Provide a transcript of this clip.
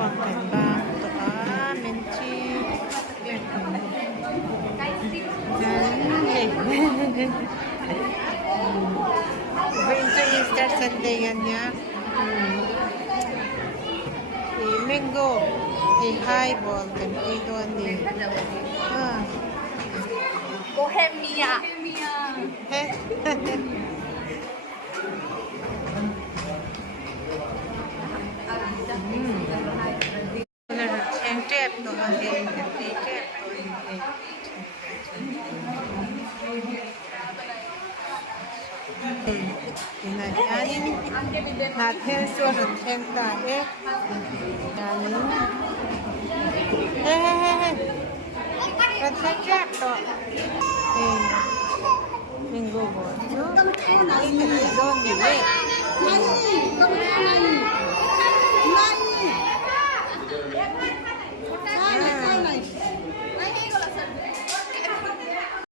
konten ba? Ito ka, Menchi. Winter Easter Sunday yan niya. Mango. Highball. Ganito ni. Bohemia. Trap to again. Natin susunod tayo. Trap to. Minggu bos. Ini doon